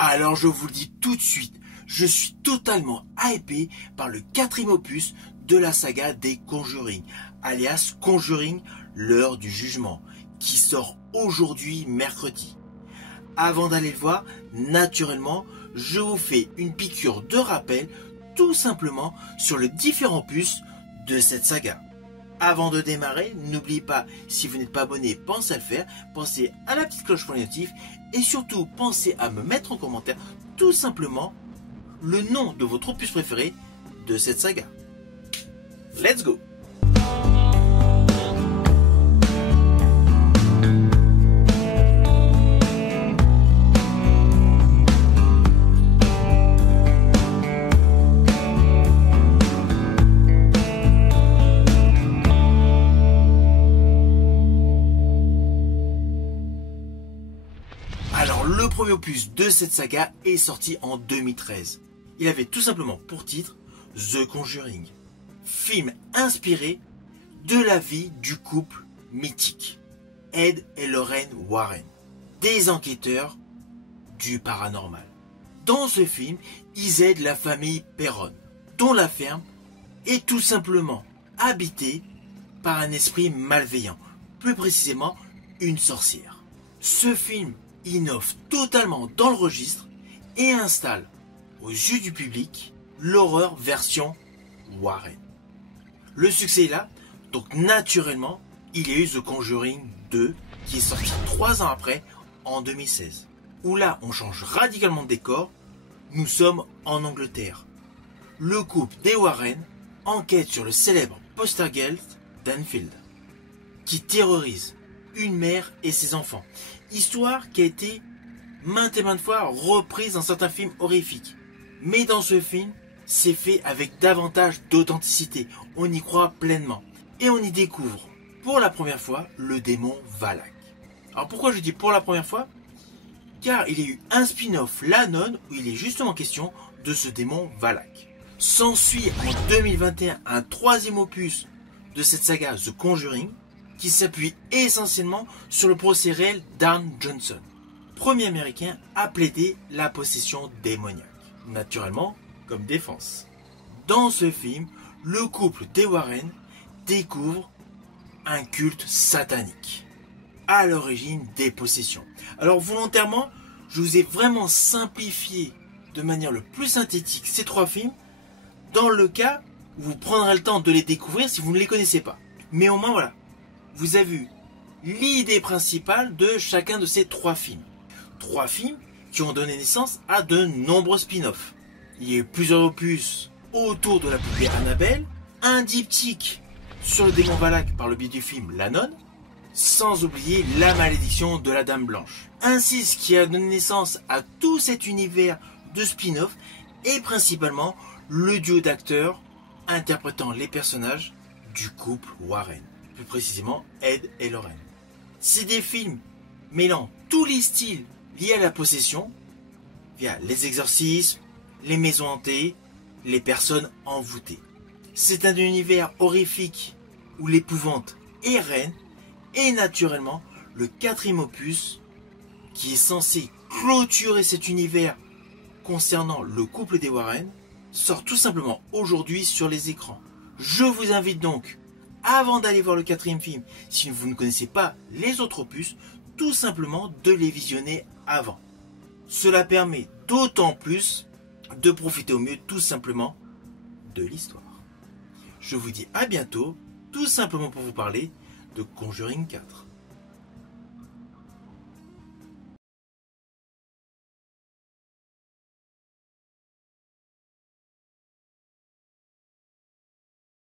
Alors je vous le dis tout de suite, je suis totalement hypé par le 4e opus de la saga des Conjuring, alias Conjuring, l'heure du jugement, qui sort aujourd'hui mercredi. Avant d'aller le voir, naturellement, je vous fais une piqûre de rappel tout simplement sur les différents opus de cette saga. Avant de démarrer, n'oubliez pas, si vous n'êtes pas abonné, pensez à le faire, pensez à la petite cloche pour les notifs et surtout pensez à me mettre en commentaire tout simplement le nom de votre opus préféré de cette saga. Let's go! Alors le premier opus de cette saga est sorti en 2013. Il avait tout simplement pour titre The Conjuring, film inspiré de la vie du couple mythique Ed et Lorraine Warren, des enquêteurs du paranormal. Dans ce film, ils aident la famille Perron, dont la ferme est tout simplement habitée par un esprit malveillant, plus précisément une sorcière. Ce film innove totalement dans le registre et installe aux yeux du public l'horreur version Warren. Le succès est là, donc naturellement, il y a eu The Conjuring 2 qui est sorti 3 ans après, en 2016. Où là, on change radicalement de décor, nous sommes en Angleterre. Le couple des Warren enquête sur le célèbre poltergeist d'Enfield, qui terrorise une mère et ses enfants. Histoire qui a été maintes et maintes fois reprise dans certains films horrifiques. Mais dans ce film, c'est fait avec davantage d'authenticité. On y croit pleinement. Et on y découvre pour la première fois le démon Valak. Alors pourquoi je dis pour la première fois? Car il y a eu un spin-off, La Nonne, où il est justement question de ce démon Valak. S'ensuit en 2021 un 3e opus de cette saga The Conjuring, qui s'appuie essentiellement sur le procès réel d'Arne Johnson, premier américain à plaider la possession démoniaque, naturellement comme défense. Dans ce film, le couple des Warren découvre un culte satanique à l'origine des possessions. Alors volontairement, je vous ai vraiment simplifié de manière le plus synthétique ces 3 films, dans le cas où vous prendrez le temps de les découvrir si vous ne les connaissez pas. Mais au moins voilà, vous avez vu l'idée principale de chacun de ces 3 films. 3 films qui ont donné naissance à de nombreux spin-offs. Il y a eu plusieurs opus autour de la poupée Annabelle, un diptyque sur le démon Valak par le biais du film La Nonne, sans oublier La Malédiction de la Dame Blanche. Ainsi, ce qui a donné naissance à tout cet univers de spin-off est principalement le duo d'acteurs interprétant les personnages du couple Warren, plus précisément Ed et Lorraine. C'est des films mêlant tous les styles liés à la possession, via les exorcismes, les maisons hantées, les personnes envoûtées. C'est un univers horrifique où l'épouvante est reine, et naturellement le 4e opus qui est censé clôturer cet univers concernant le couple des Warren sort tout simplement aujourd'hui sur les écrans. Je vous invite donc, avant d'aller voir le 4e film, si vous ne connaissez pas les autres opus, tout simplement de les visionner avant. Cela permet d'autant plus de profiter au mieux tout simplement de l'histoire. Je vous dis à bientôt, tout simplement pour vous parler de Conjuring 4.